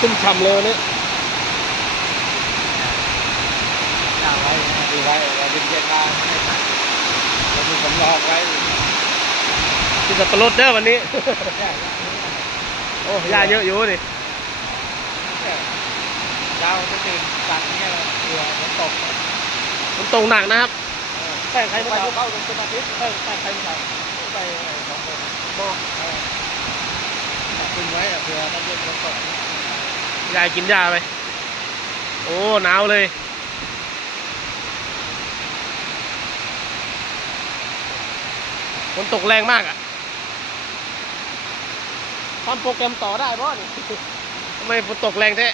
ชุ่มฉ่ำเลยวันนี้ย่างไว้ดูไว้เราเป็นเย็นมาไม่ทันเรามีสำรองไว้กินสับปะรดเด้อวันนี้ โอ้ยาเยอะอยู่นี่เช้าจะตื่นตักเนี่ยเรือฝนตกมันตกหนักนะครับแป้งใครมาเข้าเป็นอาทิตย์เออไปใครม่ใช่ไปสองคนบอกคุณไว้เผื่อมันเย็นฝนตก ยายกินยาไป โอ้หนาวเลย ฝนตกแรงมากอะทำโปรแกรมต่อได้ป่ะนี่ทำไมฝนตกแรงแท้